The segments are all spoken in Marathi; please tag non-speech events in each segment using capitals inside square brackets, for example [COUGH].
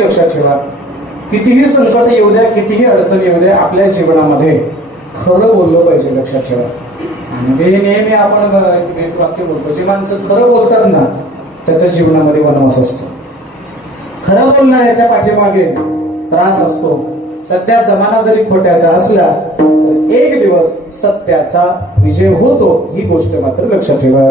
लक्षात ठेवा. कितीही संकट येऊ द्या कितीही अडचण येऊ द्या आपल्या जीवनामध्ये खरं बोललं पाहिजे लक्षात ठेवा. म्हणजे हे नेहमी आपण एक- एक वाक्य बोलतो जे माणसं खरं बोलतात ना त्याच्या जीवनामध्ये वनवास असतो. खरं बोलणाऱ्याच्या पाठीमागे त्रास असतो. सध्या जमाना जरी खोट्याचा असला तर एक दिवस सत्याचा विजय होतो ही गोष्ट मात्र लक्षात ठेवा.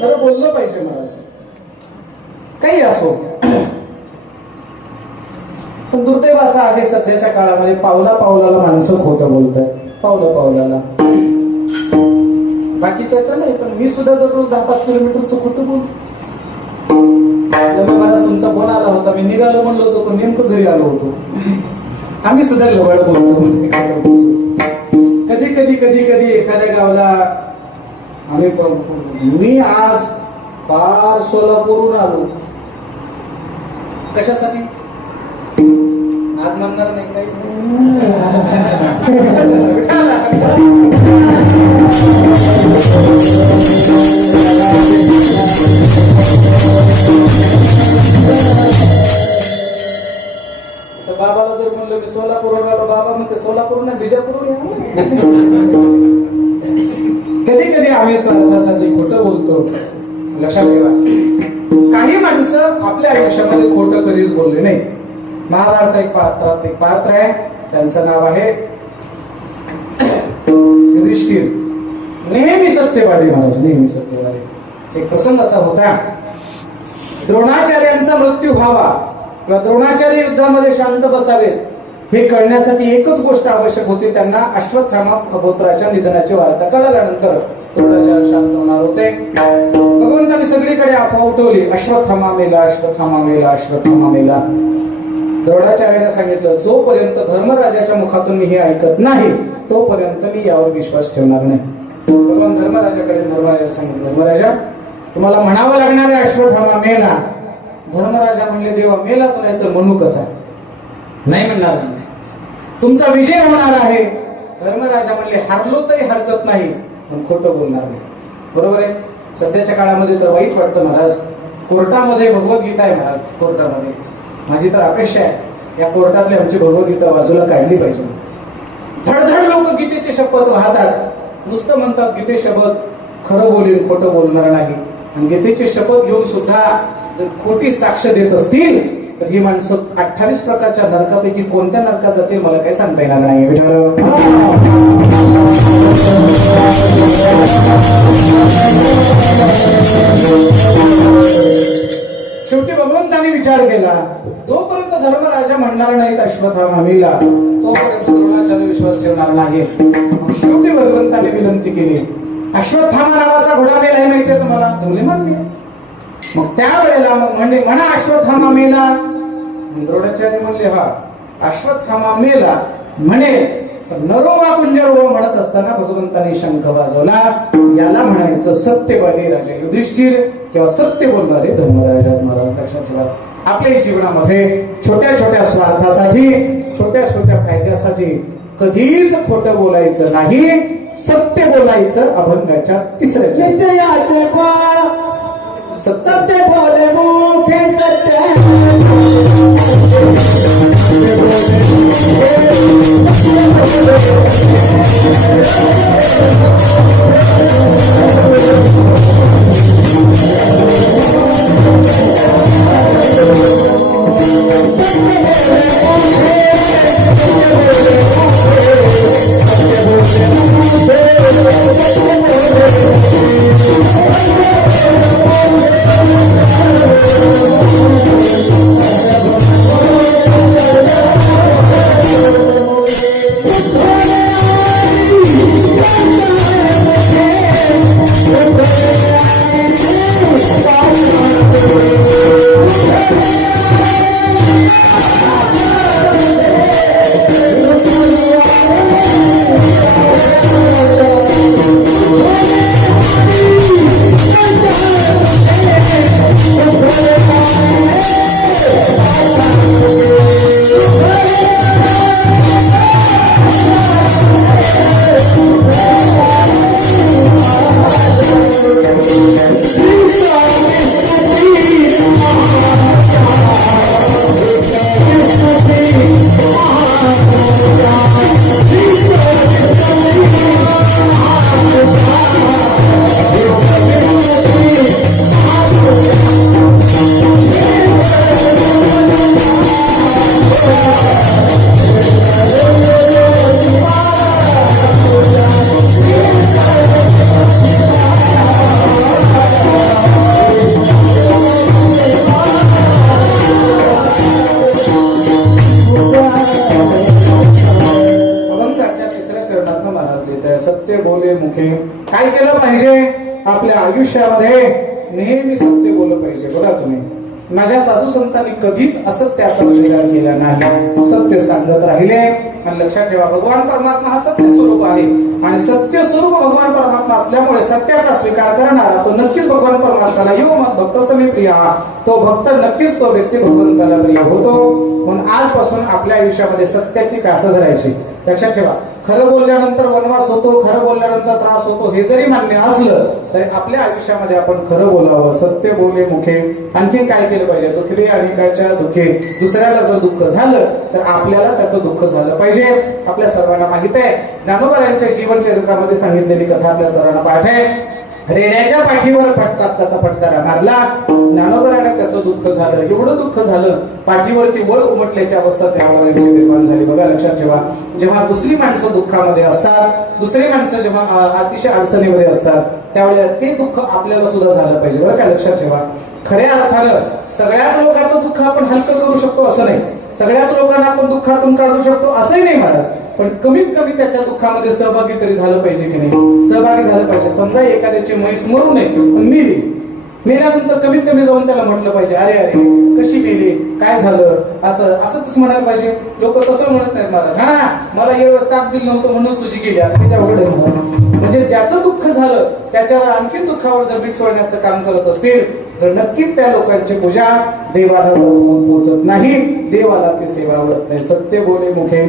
खरं बोललं पाहिजे मला काही असो. पण दुर्दैव असं आहे सध्याच्या काळामध्ये पावला पावलाला माणसं खोटं बोलतात. पावला पावलाला. बाकीच्याच नाही पण मी सुद्धा दररोज दहा पाच किलोमीटरचं खोटं बोलतो. मला तुमचा फोन आला होता. मी निघालो म्हणलो होतो पण नेमकं घरी आलो होतो. आम्ही सुद्धा लवड बोलतो कधी कधी कधी कधी एखाद्या गावाला आम्ही मी आज पार सोलापूरहून आलो. कशासाठी? आज म्हणणार नाही. [LAUGHS] तर बाबाला जर म्हणलं मी सोलापूरहून आलो बाबा म्हणते सोलापूर ना बिजापूर कधी कधी आम्ही स्वतःसाठी खोटं बोलतो. लक्षात ठेवा. काही माणसं आपल्या आयुष्यामध्ये खोटं कधीच बोलले नाही. महाभारत एक पात्रात एक पात्र आहे. त्यांचं नाव आहे युधिष्ठिर. नेहमी सत्यवादी महाराज नेहमी सत्यवादी. एक प्रसंग असा होता. द्रोणाचार्यांचा मृत्यू व्हावा. किंवा द्रोणाचार्य युद्धामध्ये शांत बसावेत हे कळण्यासाठी एकच गोष्ट आवश्यक होती त्यांना अश्वत्थामा पुत्राच्या निधनाची वार्ता कळाल्यानंतर द्रोणाचार्य शांत होणार होते. भगवंतांनी सगळीकडे अफवा उठवली. अश्वत्थामा मेला अश्वत्थामा मेला अश्वत्थामा मेला. द्रोणाचार्याने सांगितलं जोपर्यंत धर्मराजाच्या मुखातून मी हे ऐकत नाही तोपर्यंत मी यावर विश्वास ठेवणार नाही. भगवान धर्मराजाकडे धर्मराजा सांगितलं धर्मराजा तुम्हाला म्हणावं लागणार आहे अश्वत्थामा मेला. धर्मराजा म्हणले देवा मेलाच नाही तर म्हणू कसा? नाही म्हणणार नाही तुमचा विजय होणार आहे. धर्मराजा म्हणले हरलो तरी हरकत नाही. पण खोटं बोलणार नाही. बरोबर आहे? सध्याच्या काळामध्ये तर वाईट वाटतं महाराज. कोर्टामध्ये भगवद्गीता आहे महाराज कोर्टामध्ये. माझी तर अपेक्षा आहे या कोर्टातली आमची भगवद्गीता बाजूला काढली पाहिजे धडधड लोक गीतेचे शपथ वाहतात. नुसतं म्हणतात गीते शपथ खरं बोलेल खोटं बोलणार नाही. आणि गीतेचे शपथ घेऊन सुद्धा जर खोटी साक्ष देत असतील तर ही माणसं अठ्ठावीस प्रकारच्या नरकापैकी कोणत्या नरकात जातील मला काही सांगता येणार नाही. शेवटी भगवंताने विचार केला तोपर्यंत धर्मराजा म्हणणार नाहीत अश्वथामावीला तोपर्यंत द्रोणाचार्य विश्वास ठेवणार नाही. शेवटी भगवंताने विनंती केली अश्वत्थामा नावाचा घोडा मेला हे माहितीये तुम्हाला? तुम्ही मान्य मग त्यावेळेला मग म्हणले म्हणा अश्वत्थामा मेला. द्रोणाचार्य म्हणले हा अश्वत्थामा मेला. म्हणे तर नरो वा कुंजरो म्हणत असताना भगवंताने शंख वाजवला. याला म्हणायचं सत्यवादी राजा युधिष्ठिर. किंवा सत्य बोलणारे धर्मराजा महाराज लक्षात ठेवा. आपल्या जीवनामध्ये छोट्या छोट्या स्वार्थासाठी छोट्या छोट्या फायद्यासाठी कधीच खोटं बोलायचं नाही. सत्य बोलायचं अभंगाच्या तिसऱ्या सत्य बोले मोठे सत्य. सत्य बोले मुखे. काय केलं पाहिजे? आपल्या आयुष्यामध्ये नेहमी सत्य बोललं पाहिजे. बघा तुम्ही. माझ्या साधू संतांनी कधीच असत्याचा स्वीकार केला नाही. सत्य सांगत राहिले. आणि लक्षात ठेवा भगवान परमात्मा हा सत्य स्वरूप आहे. आणि सत्य स्वरूप भगवान परमात्मा असल्यामुळे सत्याचा स्वीकार करणारा तो नक्कीच भगवान परमात्माला यो मग भक्त समी प्रिय तो भक्त नक्कीच तो व्यक्ती भगवंताला प्रिय होतो. म्हणून आजपासून आपल्या आयुष्यामध्ये सत्याची कासं धरायची. लक्षात ठेवा. खरं बोलल्यानंतर वनवास होतो खरं बोलल्यानंतर त्रास होतो हे जरी मान्य असलं तरी आपल्या आयुष्यामध्ये आपण खरं बोलावं सत्य बोले मुखे. आणखी काय केलं पाहिजे? दुखले अनेकाच्या दुखे. दुसऱ्याला जर दुःख झालं तर आपल्याला त्याचं दुःख झालं पाहिजे. आपल्या सर्वांना माहीत आहे. ज्ञानोबरांच्या जीवन चरित्रामध्ये सांगितलेली कथा आपल्या सर्वांना पाठ आहे. रेण्याच्या पाठीवर त्याचा फटकारा मारला. ज्ञानोबराने त्याचं दुःख झालं एवढं दुःख झालं पाठीवरती वळ उमटल्याची अवस्था त्यावरांची निर्माण झाली. बघा लक्षात ठेवा जेव्हा दुसरी माणसं दुःखामध्ये असतात दुसरी माणसं जेव्हा अतिशय अडचणीमध्ये असतात त्यावेळेला ते दुःख आपल्याला सुद्धा झालं पाहिजे. बरं का लक्षात ठेवा. खऱ्या अर्थानं सगळ्याच लोकांचं दुःख आपण हलकं करू शकतो असं नाही. सगळ्याच लोकांना आपण दुःखातून काढू शकतो असंही नाही महाराज. पण कमीत कमी त्याच्या दुःखामध्ये सहभागी तरी झालं पाहिजे की नाही? सहभागी झालं पाहिजे. समजा एखाद्याची म्हैस मरू नये पण मेल्यानंतर कमीत कमी जाऊन त्याला म्हटलं पाहिजे अरे अरे कशी मेली? काय झालं? असं असंच म्हणायला पाहिजे. लोक तसं म्हणत नाहीत मला. हा मला एवढं ताक दिलं नव्हतं म्हणून तुझी गेली. आता किती म्हणजे ज्याचं दुःख झालं त्याच्यावर आणखी दुःखावर जर बीट सोडण्याचं काम करत असतील तर नक्कीच त्या लोकांची पूजा देवाला पोहोचत नाही. देवाला ती सेवा आवडत नाही. सत्य बोले मुखे.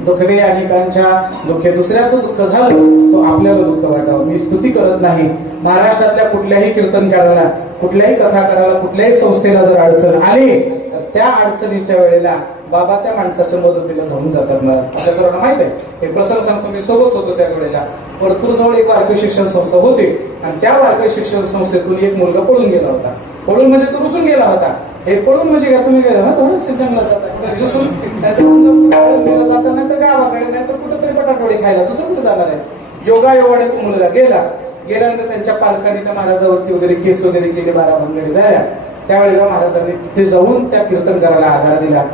दुखवे अनेकांच्या दुःखे. दुसऱ्याचं दुःख झालं तो आपल्याला दुःख वाटावं. मी स्तुती करत नाही. महाराष्ट्रातल्या कुठल्याही कीर्तनकाराला कुठल्याही कथाकाराला कुठल्याही संस्थेला जर अडचण आली तर त्या अडचणीच्या वेळेला बाबा त्या माणसाच्या मदतीला जाऊन जातात ना. आपल्या सर्वांना माहीत आहे. हे प्रसंग सांगतो मी सोबत होतो त्या वेळेला. परतूरजवळ एक वारकरी शिक्षण संस्था होती. आणि त्या वारकरी शिक्षण संस्थेतून एक मुलगा पळून गेला होता. पळून म्हणजे तो रुसून गेला होता. हे पळून म्हणजे काय? तुम्ही गेला जंगलात जाता. कुठे रुसून जाता नाही तर गावाकडे नाही तर कुठेतरी बटाटवडी खायला. दुसरं कुठे जाणार आहे? योगा योगाने तो मुलगा गेला. गेल्यानंतर त्यांच्या पालकांनी त्या महाराजावरती वगैरे केस वगैरे केले बारा भानगडी झाल्या. त्यावेळेला महाराजांनी तिथे जाऊन त्या कीर्तनकाराला आधार दिला.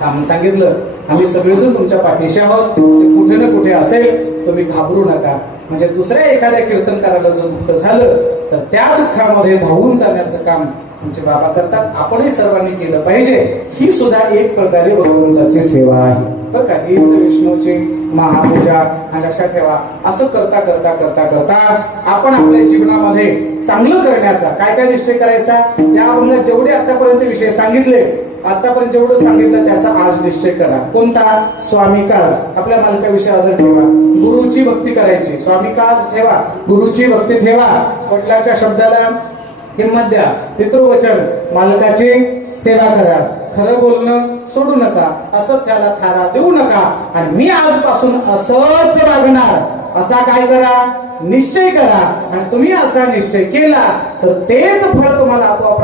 सांगून सांगितलं आम्ही सगळेजण तुमच्या पाठीशी आहोत. कुठे ना कुठे असेल तुम्ही घाबरू नका. म्हणजे दुसऱ्या एखाद्या कीर्तनकाराला जर दुःख झालं तर त्या दुःखामध्ये धावून जाण्याचं काम तुमचे बाबा करतात. आपणही सर्वांनी केलं पाहिजे. ही सुद्धा एक प्रकारे भगवंताची सेवा आहे. बरं का? हीच विष्णूची महापूजा आणि लक्षात ठेवा. असं करता करता करता करता आपण आपल्या जीवनामध्ये चांगलं करण्याचा काय काय निश्चय करायचा? या अभंगात जेवढे आतापर्यंत विषय सांगितले आतापर्यंत जेवढं सांगितलं त्याचा आज निश्चय करा. कोणता? स्वामी काज. आपल्या मालकाविषयी आदर ठेवा. गुरुची भक्ती करायची. स्वामी काज ठेवा. गुरुची भक्ती ठेवा. वडिलाच्या शब्दाला किंमत द्या. पितृवचन मालकाची सेवा करा. खरं बोलणं सोडू नका. असं त्याला थारा देऊ नका. आणि मी आजपासून असंच वागणार. असा काय करा? निश्चय करा. आणि तुम्ही असा निश्चय केला तर तेच फळ तुम्हाला आपोआप